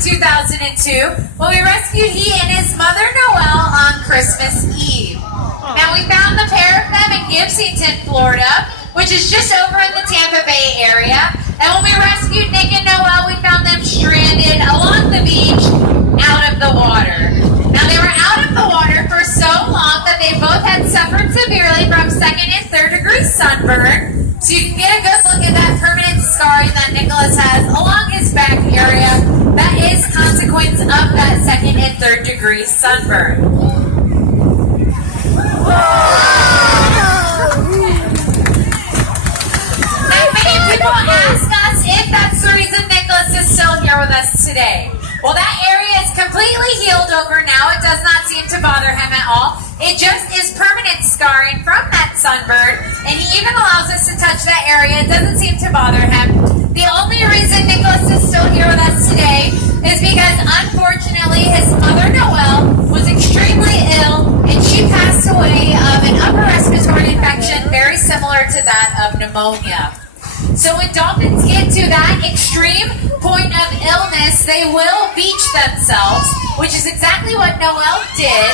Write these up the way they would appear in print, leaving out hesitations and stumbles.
2002 when we rescued he and his mother Noelle on Christmas Eve. Now we found the pair of them in Gibsonton, Florida, which is just over in the Tampa Bay area. And when we rescued Nick and Noelle, we found them stranded along the beach out of the water. Now they were out of the water for so long that they both had suffered severely from 2nd and 3rd degree sunburn. So you can get a good look at that permanent scarring that Nicholas has along his back area. That is consequence of that 2nd and 3rd degree sunburn. Many people ask us if that's the reason Nicholas is still here with us today. Well, that area is completely healed over now. It does not seem to bother him at all. It just is permanent scarring from that sunburn, and he even allows us to touch that area. It doesn't seem to bother him. The only reason Nicholas is still here with us today is because, unfortunately, his mother, Noelle, was extremely ill, and she passed away of an upper respiratory infection very similar to that of pneumonia. So when dolphins get to that extreme point of illness, they will beach themselves, which is exactly what Noelle did,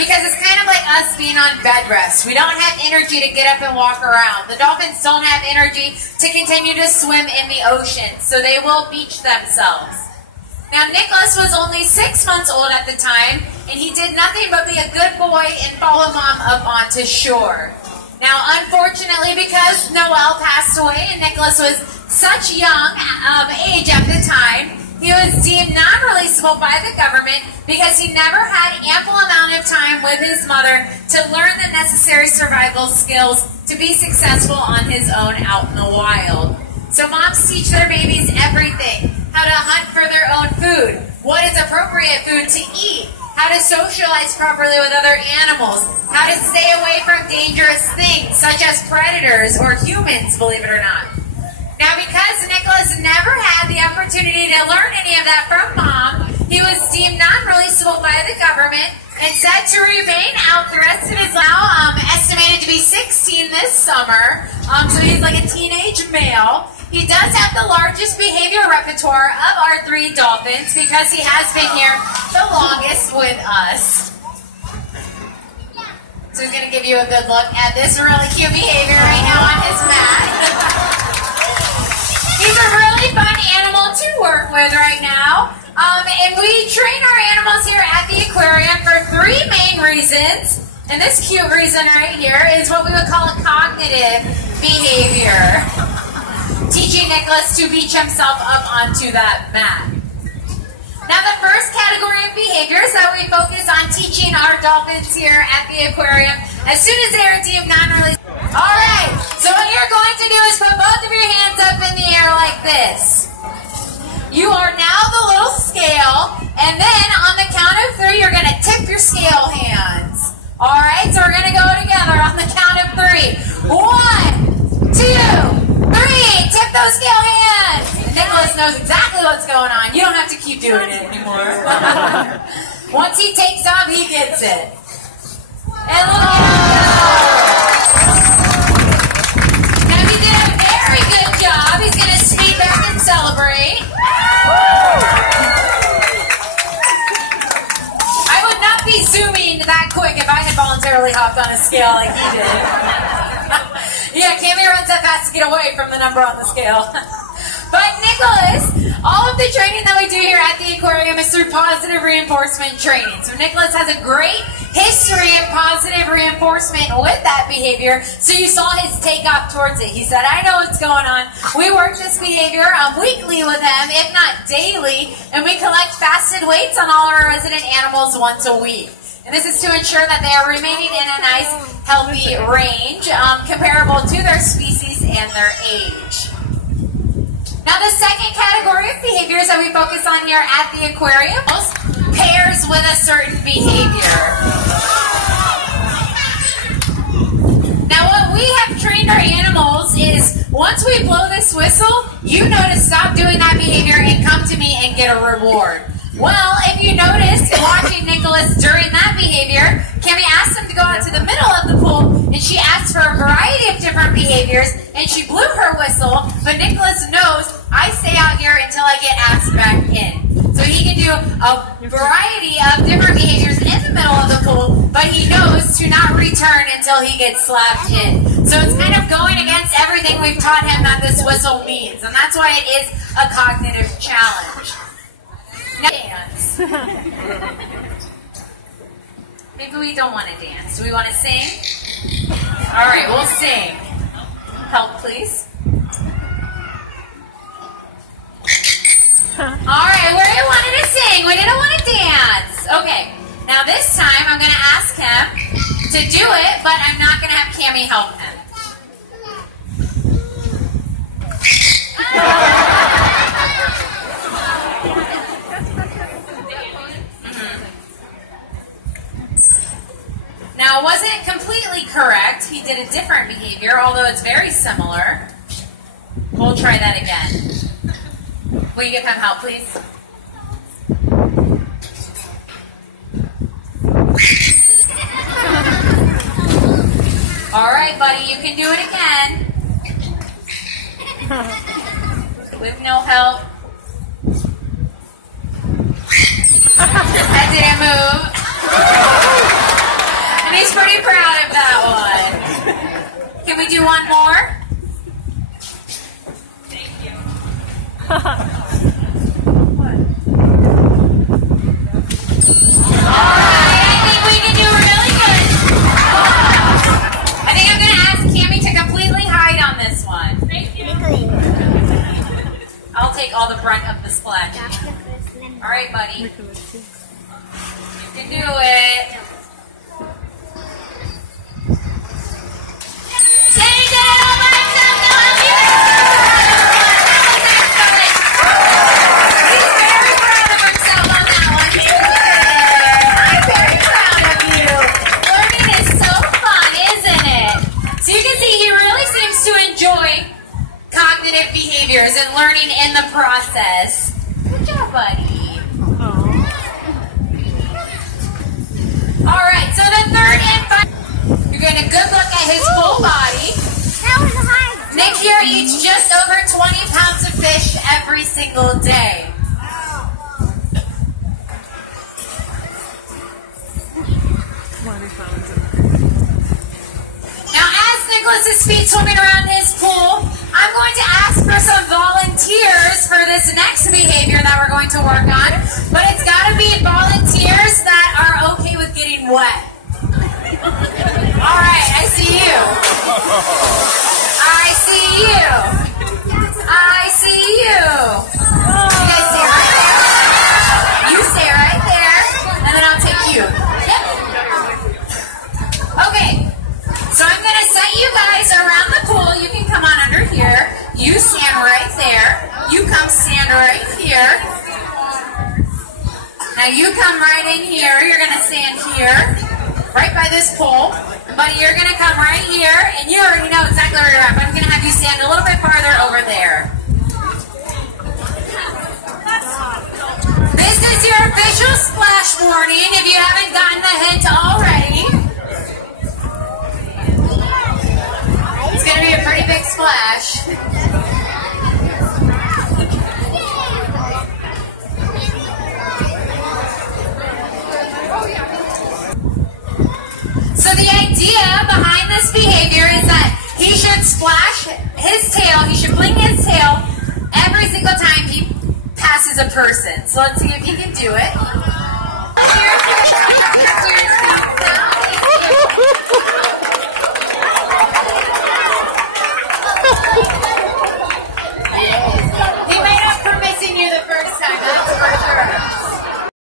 because it's kind of like us being on bed rest. We don't have energy to get up and walk around. The dolphins don't have energy to continue to swim in the ocean, so they will beach themselves. Now, Nicholas was only 6 months old at the time, and he did nothing but be a good boy and follow Mom up onto shore. Now, unfortunately, because Noelle passed away and Nicholas was such young age at the time, he was deemed non-releasable by the government because he never had ample amount of time with his mother to learn the necessary survival skills to be successful on his own out in the wild. So moms teach their babies everything: how to hunt for their own food, what is appropriate food to eat, how to socialize properly with other animals, how to stay away from dangerous things such as predators or humans, believe it or not. Now, because Nicholas never had the opportunity to learn any of that from Mom, he was deemed non-releasable by the government and set to remain out the rest of his life. Now, estimated to be 16 this summer, so he's like a teenage male. He does have the largest behavior repertoire of our 3 dolphins because he has been here the longest with us. So he's going to give you a good look at this really cute behavior right now on his mat. He's a really fun animal to work with right now. And we train our animals here at the aquarium for 3 main reasons. And this cute reason right here is what we would call a cognitive behavior. Teaching Nicholas to beach himself up onto that mat. Now, the first category of behaviors that we focus on teaching our dolphins here at the aquarium as soon as they are deemed non-releasable. Alright, so what you're going to do is put both of your hands up in the air like this. You are now the little scale, and then on the count of 3, you're going to tip your scale hands. Alright, so we're going to go together on the count of 3. 1, 2, 3, tip those scale hands. Nicholas knows exactly what's going on. You don't have to keep doing it anymore. Once he takes off, he gets it. And look at him go. Now, he did a very good job. He's going to speed back and celebrate. I would not be zooming that quick if I had voluntarily hopped on a scale like he did. Yeah, Cammy runs that fast to get away from the number on the scale. But Nicholas, all of the training that we do here at the aquarium is through positive reinforcement training. So Nicholas has a great history of positive reinforcement with that behavior. So you saw his takeoff towards it. He said, I know what's going on. We work this behavior weekly with him, if not daily, and we collect fasted weights on all of our resident animals once a week. And this is to ensure that they are remaining in a nice, healthy range, comparable to their species and their age. Now, the second category of behaviors that we focus on here at the aquarium pairs with a certain behavior. Now, what we have trained our animals is once we blow this whistle, you know to stop doing that behavior and come to me and get a reward. Well, if you noticed watching Nicholas during that behavior, Cammy asked him to go out to the middle of the pool, and she asked for a variety of different behaviors, and she blew her whistle, but Nicholas knows I stay out here until I get asked back in. So he can do a variety of different behaviors in the middle of the pool, but he knows to not return until he gets slapped in. So it's kind of going against everything we've taught him that this whistle means, and that's why it is a cognitive challenge. Now, dance. Maybe we don't want to dance. Do we want to sing? All right, we'll sing. Help, please. All right, we wanted to sing. We didn't want to dance. Okay, now this time I'm going to ask him to do it, but I'm not going to have Cammie help him. Now, it wasn't completely correct. He did a different behavior, although it's very similar. We'll try that again. Will you give him help, please? All right, buddy, you can do it again. With no help. That didn't move. And he's pretty proud of that one. Can we do one more? Thank you. Alright, I think we can do really good. I think I'm going to ask Cammie to completely hide on this one. Thank you. I'll take all the brunt of the splash. Alright, buddy. You can do it. Behaviors and learning in the process. Good job, buddy. Alright, so the third and final, you're getting a good look at his full body. Make sure he eats just over 20 pounds of fish every single day. Now, as Nicholas's feet swimming around his pool, I'm going to ask for some volunteers for this next behavior that we're going to work on, but it's got to be volunteers that are okay with getting wet. All right, I see you. I see you. I see you. You guys stay right there. You stay right there, and then I'll take you. Yep. Okay. So I'm going to set you guys around the pool. You can come on under here. You stand right there. You come stand right here. Now you come right in here. You're going to stand here, right by this pole. Buddy, you're going to come right here, and you already know exactly where you're at, but I'm going to have you stand a little bit farther over there. This is your official splash warning if you haven't gotten the hint already. It's going to be a pretty big splash. So the idea behind this behavior is that he should splash his tail, he should blink his tail every single time he passes a person. So let's see if he can do it.